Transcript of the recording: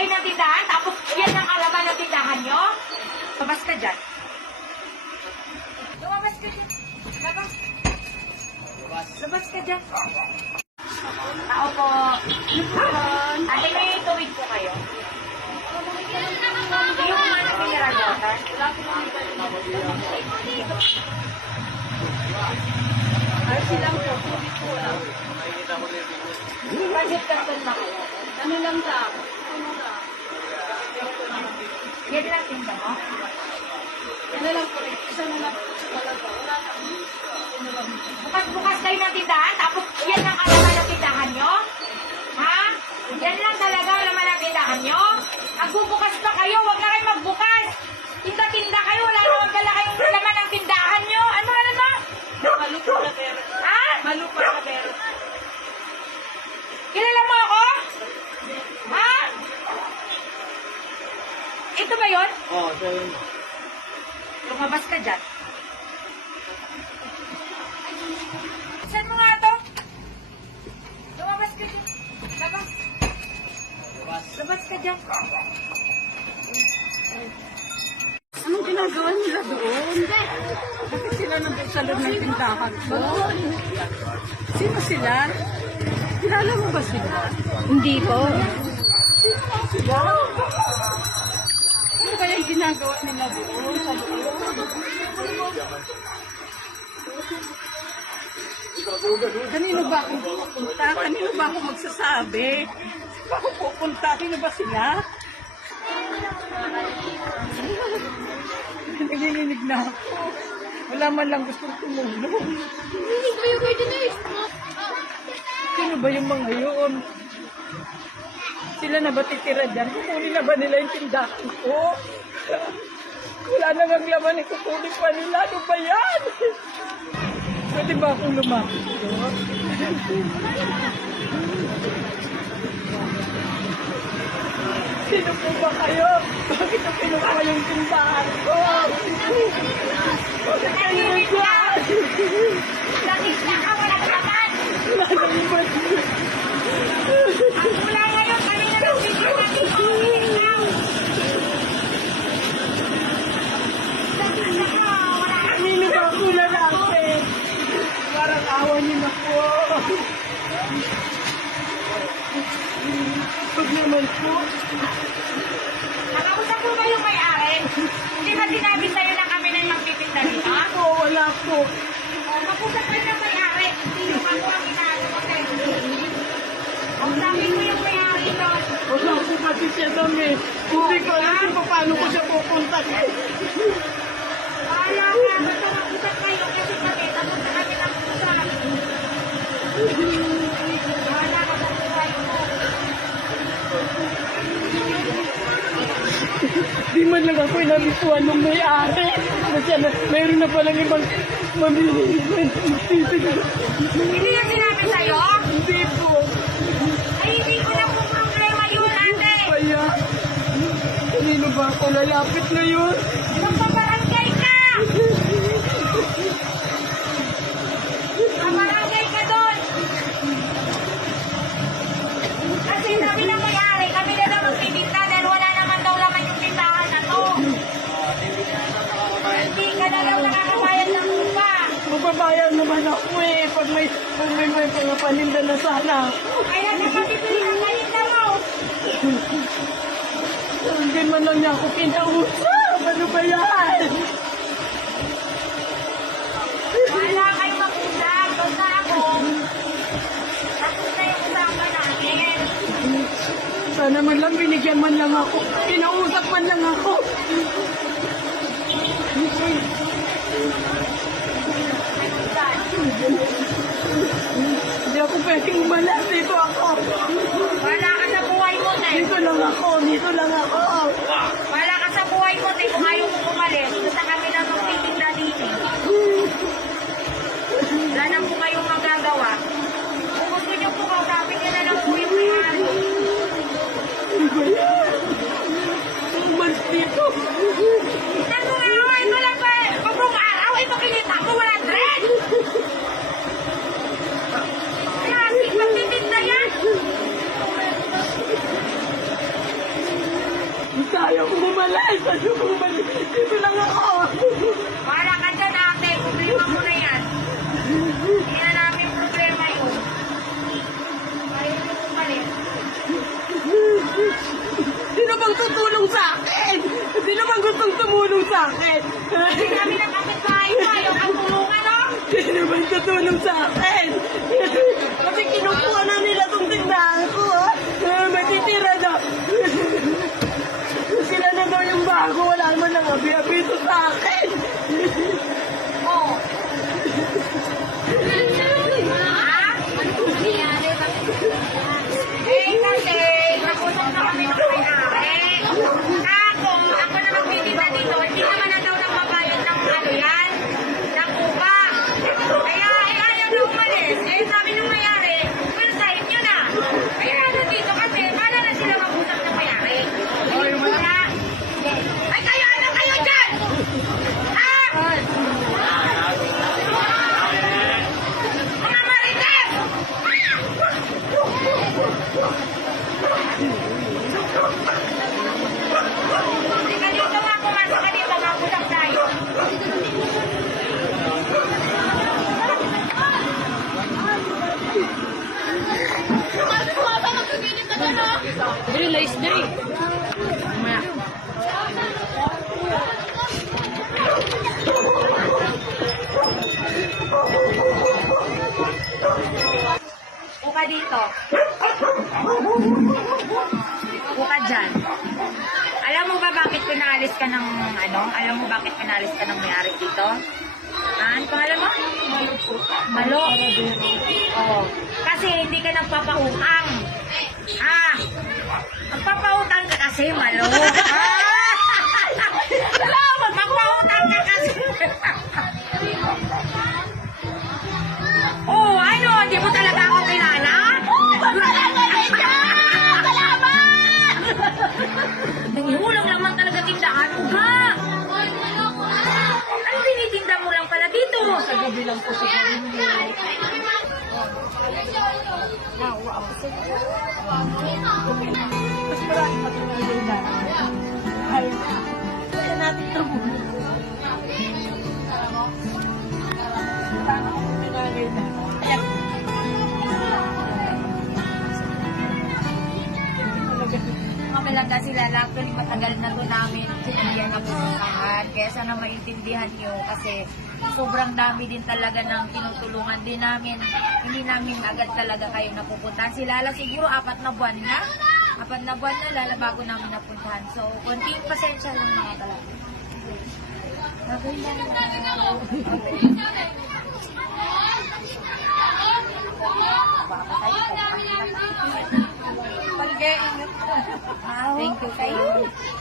kayo ng tindahan, tapos yan ang alaman ng tindahan nyo? Labas ka dyan. Lumabas ka dyan. Labas. Labas ka dyan. Tao po. Ate, may tuwid po kayo. Yung mga mineral water. Ay, silang po. Budget canton na kayo. Ano lang sa? Yan lang tinda mo? Ano lang po? Isa na lang. Bukas-bukas kayo ng tindahan, tapos yan ang alaman ng tindahan nyo? Ha? Yan lang talaga alaman ng tindahan nyo? Pa Ito ba yon? Oo, oh, so yun. Lumabas ka dyan. Saan mo nga to? Lumabas ka dyan. Labas. Labas ka dyan. Anong ginagawa nila doon? Bakit sila nandun sa loob ng tindahan ko? Sino sila? Kilala mo ba sila? Hindi po. Sila? Kaya yung ginagawa nila doon sa loob? Kanino ba akong pupunta? Kanino ba ako magsasabi? Saan ako pupunta? Sino ba sila? Nagininig na ako. Wala man lang gustong tumulong. Sino ba yung mga yun? Sila na ba titira dyan? Kukunin na ba nila yung tindahan ko? Wala na nga laman eh. Pa nila. Ano ba yan? Pwede ba akong lumapit? Sino po ba kayo? Bakit ang kinuha yung tindahan ko? Bakit kayo nandyan? Nakita ka, walang laman. Wala nang iba. Ang mula ngayon, kami na lang video natin ikaw. Nakita ka, wala ka. Kanino ba ako lalaki? Parang awa niyo na po. Huwag naman po. Nakausap mo ba yung may-ari? Hindi ba sinabi sa'yo na kami na yung magpipinda dito? Ako, wala po. O, mag-usap kayo ng may-ari. Sino ba ko ang inaano ko sa'yo? Usapin mo yung may-ari doon. Wala po kasi siya doon eh. Hindi ko alam kung paano ko siya pupunta. Wala ka, basta mag-usap kayo kasi kami, tapos kami ng usap. Wala ka sa buhay mo. Di man lang ako inabituan ng may-ari. Kasi na, mayroon na palang ibang mamili. Hindi yung sinabi sa'yo? Hindi po. Ay, hindi ko na po problema yun, ate. Kaya, kanino ba ako lalapit na yun? Ako eh. Pag may, pag may, may mga paninda na sana. Kaya nakapipili ang kalinda mo. Hindi man lang niya ako kinausap. Ano ba yan? Wala kayo mag-usap. Basta ako. Tapos na yung usapan namin. Sana man lang binigyan man lang ako. Kinausap man lang ako. Hindi ako pwedeng umalas. Dito ako. Wala ka sa buhay mo, Te. Dito lang ako. Dito lang ako. Wala ka sa buhay mo, Te. Kung ayaw mo umalis, basta kami lang magtitinda dito. Wala na po kayong magagawa. Kung gusto niyo po, kausapin niyo na lang po yung may-ari. Ano ba yan? Umalis dito. Ano nga, oh, ito lang ba? Pagkong araw, ito kinita ko, wala dress. Kaya, magtitinda yan. Kaya Ayaw ko umalis. Dito lang ako. Wala ka dyan, ate. Problema mo na yan. Hindi na namin problema yun. Ayaw mo umalis. Sino bang tutulong sa akin? Sino bang gustong tumulong sa akin? Hindi namin ang kapitbahay mo. Ayaw kang tulungan, no? Sino bang tutulong sa akin? Kasi kinukuha na nila tong tindahan ko. ah. Eh, matitira na. Sila na daw yung bago. Wala naman nang abi-abiso sa akin. Oo. Ha? Eh, kasi, naputok na kami ng may-ari. Ako, ako na magtitinda dito, hindi naman na daw nagbabayad ng ano yan, ng upa. Kaya, eh, ayaw na umalis. Eh, sabi ng may-ari, well, sa inyo na. Kaya ano dito kasi, para na sila mag-usap ng may-ari. Ay, wala. Ay, kayo, ano kayo dyan? Ha? Mga marites! Hindi ka dito nga pumasok ka dito, dyan. Alam mo ba bakit pinalis ka ng ano? Alam mo bakit pinalis ka ng may-ari dito? Ha? Ano pangalan mo? Malo. Oo. Kasi hindi ka nagpapautang. Ha? Nagpapautang ka kasi, malo. Sa gabi lang po siguro. Mas marami pa itong ilaw na. Ay, kaya natin tumulong. Sana kung pinagay na. Ayan. Mapalaga sila actually matagal na to namin pupuntahan. Kaya sana maintindihan nyo kasi sobrang dami din talaga ng tinutulungan din namin. Hindi namin agad talaga kayo napupuntahan. Si Lala siguro apat na buwan na. Apat na buwan na Lala bago namin napuntahan. So, konting pasensya lang mga talaga. Lang. Thank you kayo.